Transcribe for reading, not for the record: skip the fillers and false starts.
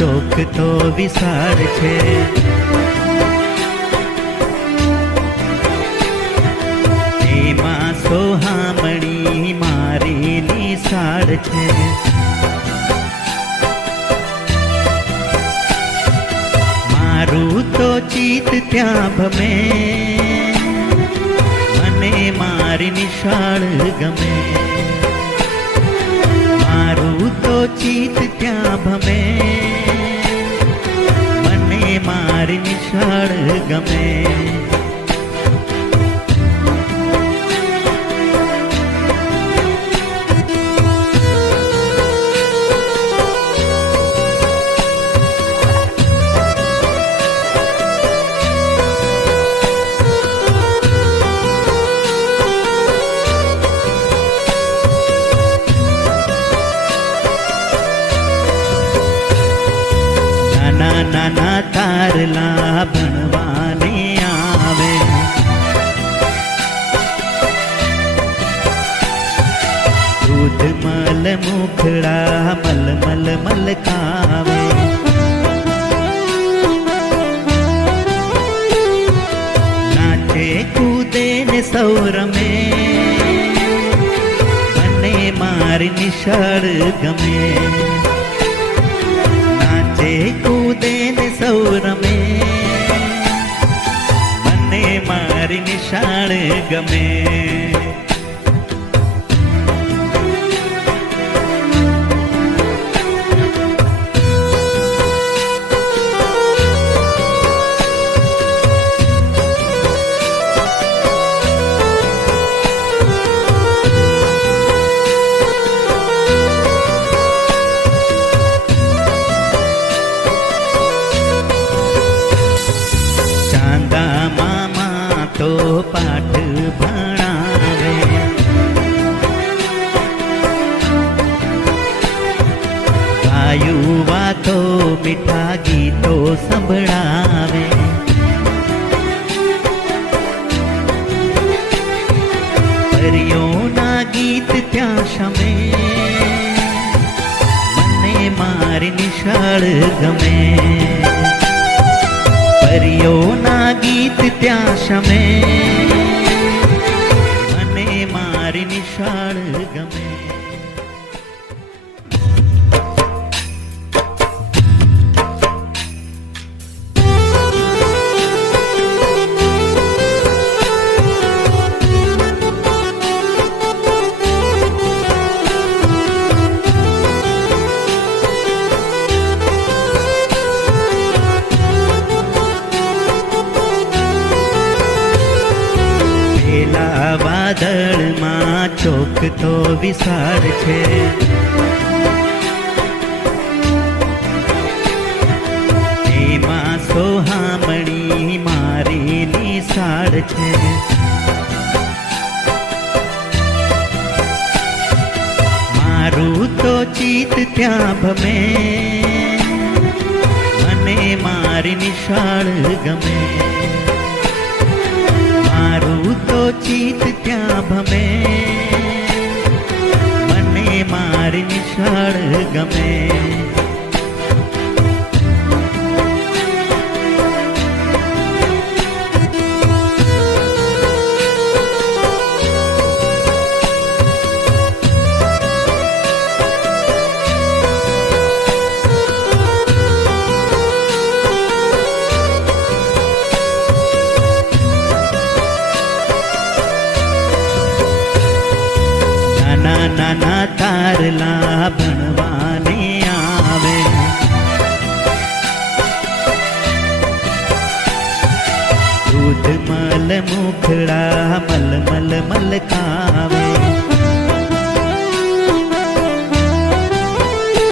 ચોક તો વિશાળ છે. એમાં સોહામણી મારી નિશાળ છે. મારું તો ચિત્ત ત્યાં ભમે, મને મારી નિશાળ ગમે. મારું તો ચિત્ત ત્યાં ભમે, મને મારી નિશાળ ગમે. નાના તારલા ભણવાને આવે, દૂધ મલ મુખડા મલ મલ મલ ખાવે. નાચે કૂદે ને સૌ રમે, મને મારી નિશાળ ગમે. નાચે કૂદે ને સૌ રમે, મને મારી નિશાળ ગમે. મામા તો પાઠ ભણાવે, ગાયું વાતો મીઠા ગીતો સંભળાવે. પરીઓના ગીત ત્યાં શમે, મને મારી નિશાળ ગમે. પરીઓના ગીત ત્યાં શમે, મને મારી નિશાળ ગમે. વાદળમાં ચોક તો વિશાળ છે. એમાં સોહામણી મારી નિશાળ છે. મારું તો ચિત્ત ત્યાં ભમે, મને મારી નિશાળ ગમે. મારું તો ચિત્ત ત્યાં ભમે, મને મારી નિશાળ ગમે. નાના તારલા ભણવાને આવે, દૂધ મલ મુખડા મલ મલ મલ ખાવે.